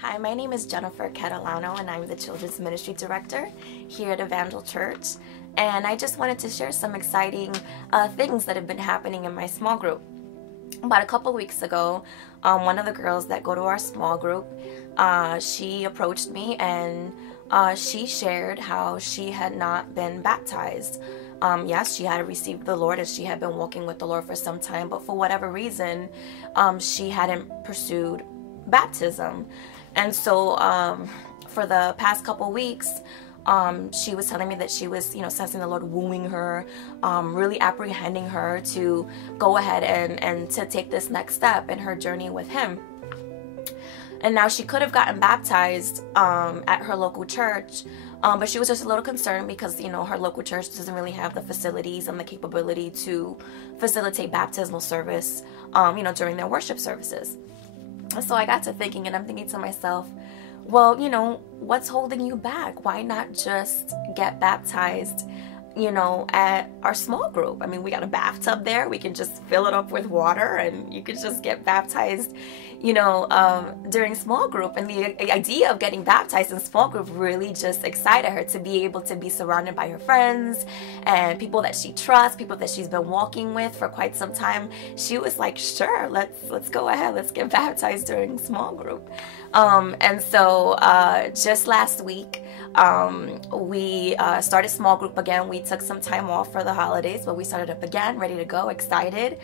Hi, my name is Jennifer Catalano and I'm the Children's Ministry Director here at Evangel Church. And I just wanted to share some exciting things that have been happening in my small group. About a couple weeks ago, one of the girls that go to our small group, she approached me and she shared how she had not been baptized. Yes, she had received the Lord as she had been walking with the Lord for some time, but for whatever reason, she hadn't pursued baptism. And so for the past couple weeks, she was telling me that she was, sensing the Lord wooing her, really apprehending her to go ahead and to take this next step in her journey with Him. And now she could have gotten baptized at her local church, but she was just a little concerned because, her local church doesn't really have the facilities and the capability to facilitate baptismal service, during their worship services. So I got to thinking, and I'm thinking to myself, well, what's holding you back? Why not just get baptized, at our small group? I mean, we got a bathtub there. We can just fill it up with water and you can just get baptized, during small group. And the idea of getting baptized in small group really just excited her to be able to be surrounded by her friends and people that she trusts, people that she's been walking with for quite some time. She was like, sure, let's go ahead. Let's get baptized during small group. And so just last week, we started small group again. We took some time off for the holidays, but we started up again, ready to go, excited.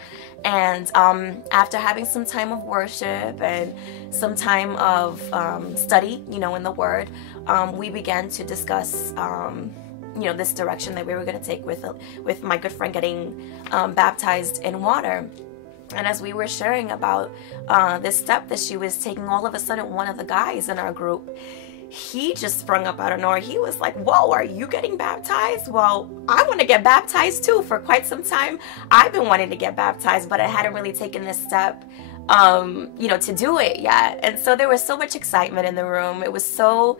And after having some time of worship and some time of study, in the Word, we began to discuss this direction that we were going to take with my good friend getting baptized in water. And as we were sharing about this step that she was taking, all of a sudden one of the guys in our group, he just sprung up out of nowhere. He was like, whoa, are you getting baptized? Well, I want to get baptized too. For quite some time, I've been wanting to get baptized, but I hadn't really taken this step, to do it yet. And so there was so much excitement in the room. It was so,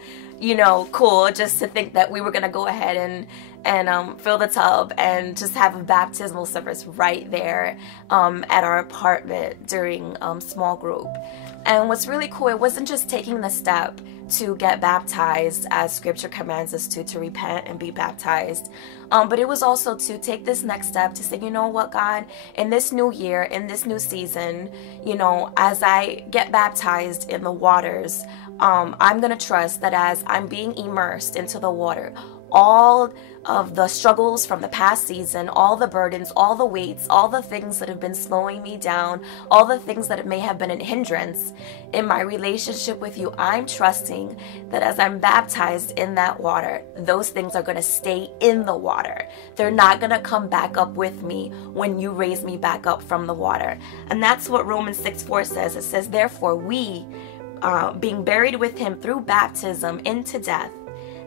cool just to think that we were going to go ahead and fill the tub and just have a baptismal service right there at our apartment during small group. And what's really cool, it wasn't just taking the step to get baptized as scripture commands us to repent and be baptized, but it was also to take this next step to say, you know what, God, in this new year, in this new season, as I get baptized in the waters, I'm going to trust that as I'm being immersed into the water, all of the struggles from the past season, all the burdens, all the weights, all the things that have been slowing me down, all the things that may have been a hindrance in my relationship with you, I'm trusting that as I'm baptized in that water, those things are going to stay in the water. They're not going to come back up with me when you raise me back up from the water. And that's what Romans 6:4 says. It says, therefore we, being buried with him through baptism into death,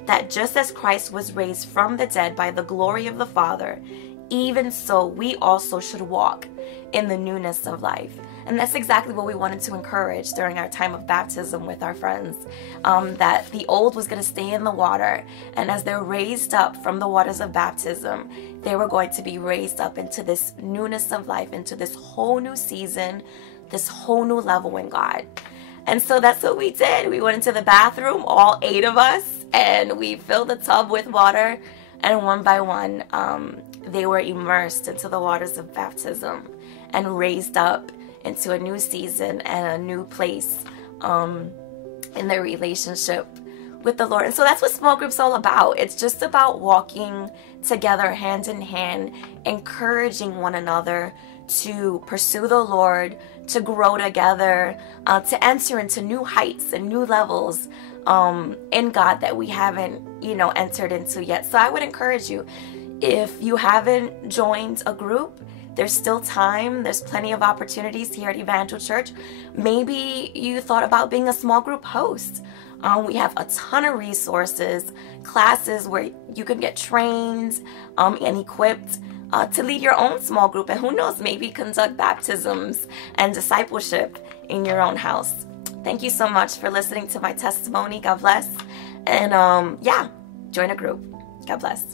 that just as Christ was raised from the dead by the glory of the Father, even so we also should walk in the newness of life. And that's exactly what we wanted to encourage during our time of baptism with our friends, that the old was going to stay in the water, and as they're raised up from the waters of baptism, they were going to be raised up into this newness of life, into this whole new season, this whole new level in God. And so that's what we did. We went into the bathroom, all 8 of us, and we filled the tub with water, and one by one, they were immersed into the waters of baptism and raised up into a new season and a new place in their relationship with the Lord. And so that's what small group's all about. It's just about walking together hand in hand, encouraging one another to pursue the Lord, to grow together, to enter into new heights and new levels in God that we haven't, entered into yet. So I would encourage you, if you haven't joined a group, there's still time. There's plenty of opportunities here at Evangel Church. Maybe you thought about being a small group host. We have a ton of resources, classes where you can get trained and equipped to lead your own small group, and who knows, maybe conduct baptisms and discipleship in your own house. Thank you so much for listening to my testimony. God bless. And join a group. God bless.